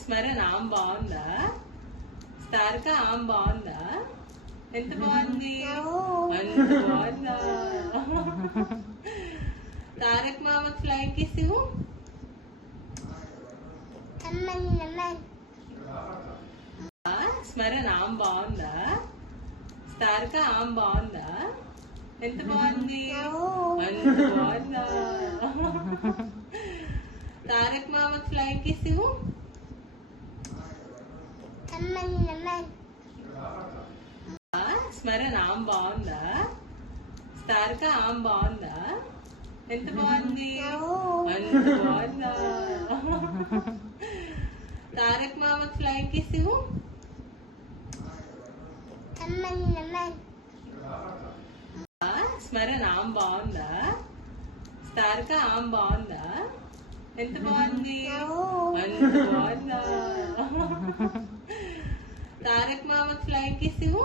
స్మరణ ఆమె బాగుందా? తారక ఆమె బాగుందా? ఎంత బాగుంది? అంత బాగుందా? తారక్ మామకి ఫ్లైంగ్ కిస్ ఇవ్వు. స్మరణ ఆమె బాగుందా? తారక ఆమె బాగుందా? ఎంత బాగుంది? అంత బాగుందా? తారక్ మామకి ఫ్లైంగ్ కిస్ ఇవ్వు. స్మరణ ఆమె బాగుందా? తారక ఆమె బాగుందా? ఎంత బాగుంది? అంత బాగుందా? తారక్ మామకి ఫ్లైంగ్ కిస్ ఇవ్వు. స్మరణ ఆమె బాగుందా? తారక ఆమె బాగుందా? ఎంత బాగుంది? అంత బాగుందా? తారక్ మామకి ఫ్లైంగ్ కిస్ ఇవ్వు.